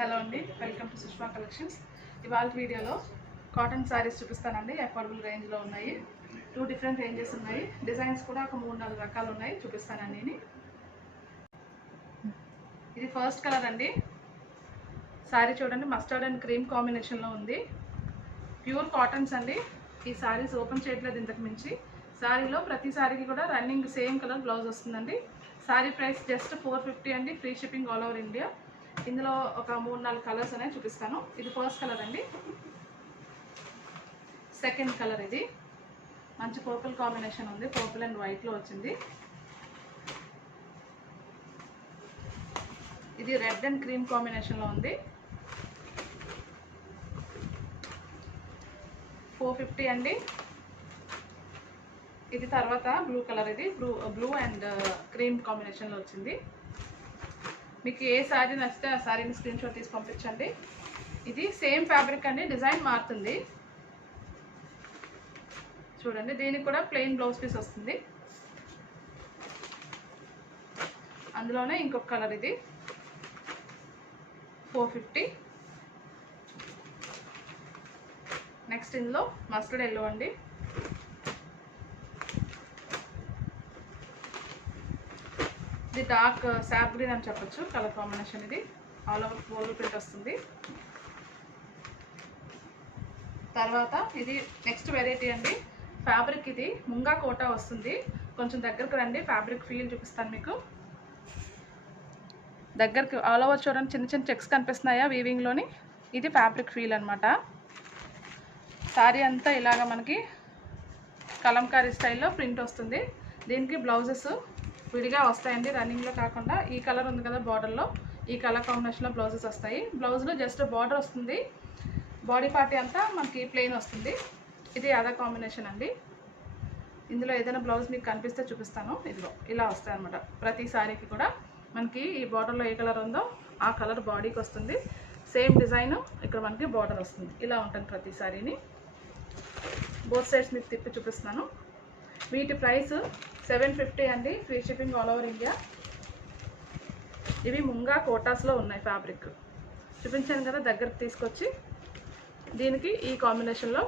Hello అండి, welcome to Sushma collections. ఇవాళ వీడియోలో కాటన్ శారీస్ చూపిస్తానండి. అఫోర్డబుల్ రేంజ్లో ఉన్నాయి. 2 డిఫరెంట్ రేంజెస్ ఉన్నాయి. డిజైన్స్ కూడా ఒక 3-4 రకాలు ఉన్నాయి, చూపిస్తానండి. ఇది ఫస్ట్ కలర్ అండి. శారీ చూడండి, మస్టర్డ్ అండ్ క్రీమ్ కాంబినేషన్లో ఉంది. ప్యూర్ కాటన్స్ అండి. ఈ శారీస్ ఓపెన్ చేయట్లేదు ఇంతకు మించి. శారీలో ప్రతి శారీకి కూడా రన్నింగ్ సేమ్ కలర్ బ్లౌజ్ వస్తుందండి. శారీ ప్రైస్ జస్ట్ 450 అండి. Free shipping all over India. ఇందులో ఒక 3-4 కలర్స్ అనేవి చూపిస్తాను. ఇది ఫస్ట్ కలర్ అండి. సెకండ్ కలర్ ఇది మంచి పర్పుల్ కాంబినేషన్ ఉంది. పర్పుల్ అండ్ వైట్లో వచ్చింది. ఇది రెడ్ అండ్ క్రీమ్ కాంబినేషన్లో ఉంది. 450 అండి. ఇది తర్వాత బ్లూ కలర్, ఇది బ్లూ అండ్ క్రీమ్ కాంబినేషన్లో వచ్చింది. మీకు ఏ శారీ నచ్చితే ఆ శారీని స్క్రీన్ షాట్ తీసి పంపించండి. ఇది సేమ్ ఫ్యాబ్రిక్ అండి, డిజైన్ మారుతుంది చూడండి. దీనికి కూడా ప్లెయిన్ బ్లౌజ్ పీస్ వస్తుంది. అందులోనే ఇంకొక కలర్, ఇది 450. నెక్స్ట్ ఇందులో మస్టర్డ్ ఎల్లో అండి. ఇది డార్క్ శాప్ గ్రీన్ అని చెప్పొచ్చు కలర్ కాంబినేషన్. ఇది ఆల్ ఓవర్ గోల్డ్ ప్రింట్ వస్తుంది. తర్వాత ఇది నెక్స్ట్ వెరైటీ అండి. ఫ్యాబ్రిక్ ఇది ముంగా కోటా వస్తుంది. కొంచెం దగ్గరకు రండి, ఫ్యాబ్రిక్ ఫీల్ చూపిస్తాను మీకు. దగ్గరికి ఆల్ ఓవర్ చూడండి, చిన్న చిన్న చెక్స్ కనిపిస్తున్నాయా వీవింగ్లోని. ఇది ఫ్యాబ్రిక్ ఫీల్ అనమాట. శారీ అంతా ఇలాగ మనకి కలంకారీ స్టైల్లో ప్రింట్ వస్తుంది. దీనికి బ్లౌజెస్ విడిగా వస్తాయండి, రన్నింగ్లో కాకుండా. ఈ కలర్ ఉంది కదా బార్డర్లో, ఈ కలర్ కాంబినేషన్లో బ్లౌజెస్ వస్తాయి. బ్లౌజ్లో జస్ట్ బార్డర్ వస్తుంది, బాడీ పార్టీ అంతా మనకి ప్లెయిన్ వస్తుంది. ఇది అదర్ కాంబినేషన్ అండి. ఇందులో ఏదైనా బ్లౌజ్ మీకు కనిపిస్తే చూపిస్తాను. ఇదిగో ఇలా వస్తాయి అనమాట. ప్రతి శారీకి కూడా మనకి ఈ బార్డర్లో ఏ కలర్ ఉందో ఆ కలర్ బాడీకి వస్తుంది. సేమ్ డిజైన్ ఇక్కడ మనకి బార్డర్ వస్తుంది. ఇలా ఉంటుంది ప్రతి శారీని. బోత్ సైడ్స్ మీకు తిప్పి చూపిస్తున్నాను. వీటి ప్రైస్ 750 అండి. Free shipping all over India. ఇవి ముంగా కోటాస్లో ఉన్నాయి. ఫ్యాబ్రిక్ చూపించాను కదా, దగ్గరకు తీసుకొచ్చి దీనికి ఈ కాంబినేషన్లో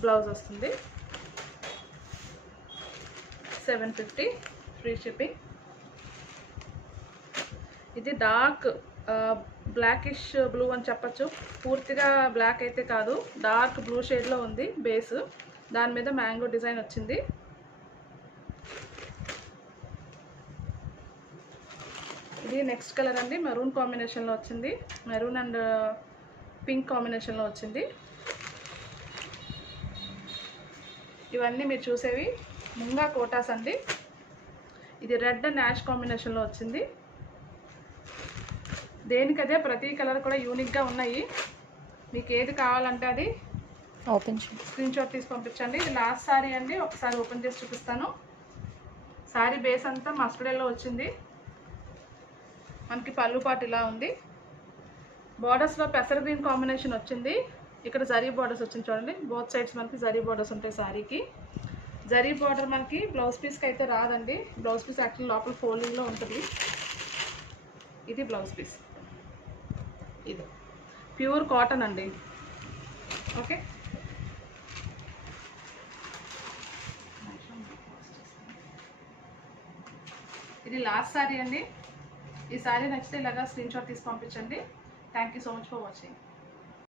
బ్లౌజ్ వస్తుంది. 750 ఫ్రీ షిప్పింగ్. ఇది డార్క్ బ్లాకిష్ బ్లూ అని చెప్పచ్చు. పూర్తిగా బ్లాక్ అయితే కాదు, డార్క్ బ్లూ షేడ్లో ఉంది బేస్. దాని మీద మ్యాంగో డిజైన్ వచ్చింది. ఇది నెక్స్ట్ కలర్ అండి. మెరూన్ కాంబినేషన్లో వచ్చింది. మెరూన్ అండ్ పింక్ కాంబినేషన్లో వచ్చింది. ఇవన్నీ మీరు చూసేవి ముంగా కోటాస్ అండి. ఇది రెడ్ అండ్ యాష్ కాంబినేషన్లో వచ్చింది. దేనికదే ప్రతి కలర్ కూడా యూనిక్గా ఉన్నాయి. మీకు ఏది కావాలంటే అది ఓపెన్ స్క్రీన్ షాట్ తీసి పంపించండి. ఇది లాస్ట్ శారీ అండి. ఒకసారి ఓపెన్ చేసి చూపిస్తాను. శారీ బేస్ అంతా మస్టర్డ్ ఎల్లో వచ్చింది. మనకి పళ్ళు పాటు ఇలా ఉంది. బార్డర్స్లో పెసర్ గ్రీన్ కాంబినేషన్ వచ్చింది. ఇక్కడ జరీ బార్డర్స్ వచ్చింది చూడండి. బోత్ సైడ్స్ మనకి జరీ బార్డర్స్ ఉంటాయి శారీకి. జరీ బార్డర్ మనకి బ్లౌజ్ పీస్కి అయితే రాదండి. బ్లౌజ్ పీస్ యాక్చువల్లీ లోపల ఫోల్డింగ్లో ఉంటుంది. ఇది బ్లౌజ్ పీస్. ఇది ప్యూర్ కాటన్ అండి. ఓకే, ఇది లాస్ట్ శారీ అండి. ఈ శారీ నచ్చితే ఇలాగా స్క్రీన్ షాట్ తీసి పంపించండి. Thank you so much for watching.